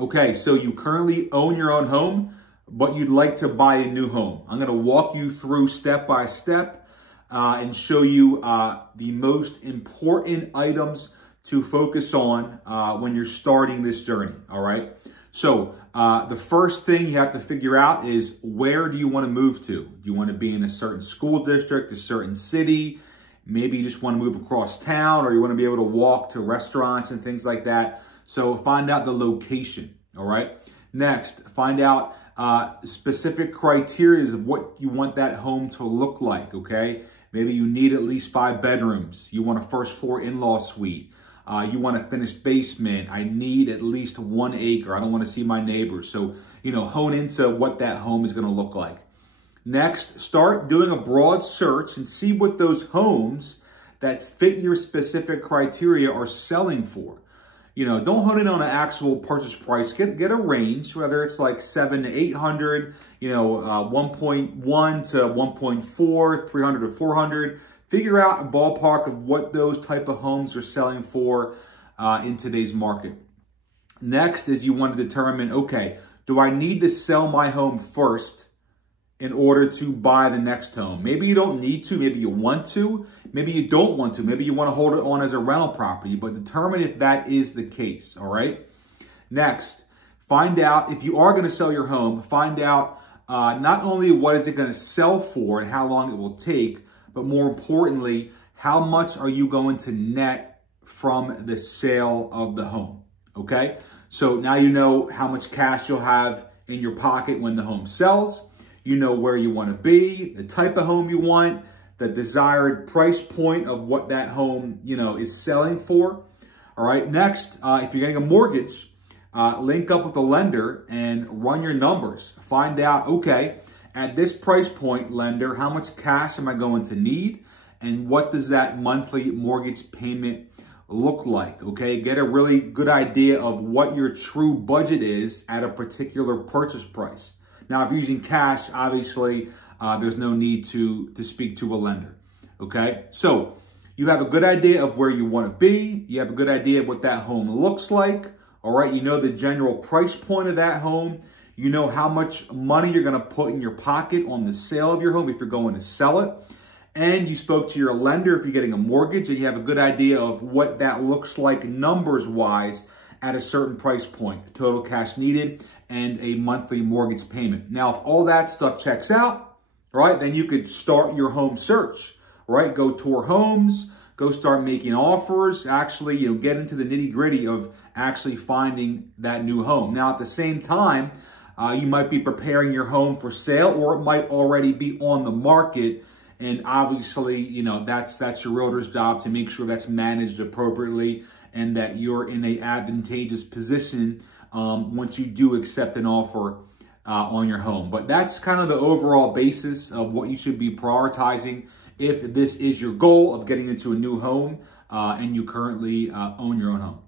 Okay, so you currently own your own home, but you'd like to buy a new home. I'm going to walk you through step by step and show you the most important items to focus on when you're starting this journey, all right? So the first thing you have to figure out is, where do you want to move to? Do you want to be in a certain school district, a certain city? Maybe you just want to move across town, or you want to be able to walk to restaurants and things like that. So find out the location, all right? Next, find out specific criteria of what you want that home to look like, okay? Maybe you need at least 5 bedrooms. You want a first floor in-law suite. You want a finished basement. I need at least 1 acre. I don't want to see my neighbors. So, hone into what that home is going to look like. Next, start doing a broad search and see what those homes that fit your specific criteria are selling for. Don't hone in on an actual purchase price. Get a range, whether it's like 700 to 800, 1.1 to 1.4, 300 to 400. Figure out a ballpark of what those type of homes are selling for in today's market. Next is you want to determine, okay, do I need to sell my home first in order to buy the next home? Maybe you don't need to, maybe you want to, maybe you don't want to, maybe you want to hold it on as a rental property, but determine if that is the case, all right? Next, find out if you are going to sell your home, find out not only what is it going to sell for and how long it will take, but more importantly, how much are you going to net from the sale of the home, okay? So now you know how much cash you'll have in your pocket when the home sells. You know where you want to be, the type of home you want, the desired price point of what that home, is selling for. All right. Next, if you're getting a mortgage, link up with a lender and run your numbers. Find out, okay, at this price point, lender, how much cash am I going to need? And what does that monthly mortgage payment look like? Okay. Get a really good idea of what your true budget is at a particular purchase price. Now, if you're using cash, obviously, there's no need to speak to a lender, okay? So you have a good idea of where you want to be. You have a good idea of what that home looks like, all right? You know the general price point of that home. You know how much money you're going to put in your pocket on the sale of your home if you're going to sell it. And you spoke to your lender if you're getting a mortgage, and you have a good idea of what that looks like numbers-wise at a certain price point, total cash needed, and a monthly mortgage payment. Now, if all that stuff checks out, right, then you could start your home search, right? Go tour homes, go start making offers, actually, get into the nitty gritty of actually finding that new home. Now, at the same time, you might be preparing your home for sale, or it might already be on the market. And obviously, that's your realtor's job to make sure that's managed appropriately and that you're in an advantageous position once you do accept an offer on your home. But that's kind of the overall basis of what you should be prioritizing if this is your goal of getting into a new home and you currently own your own home.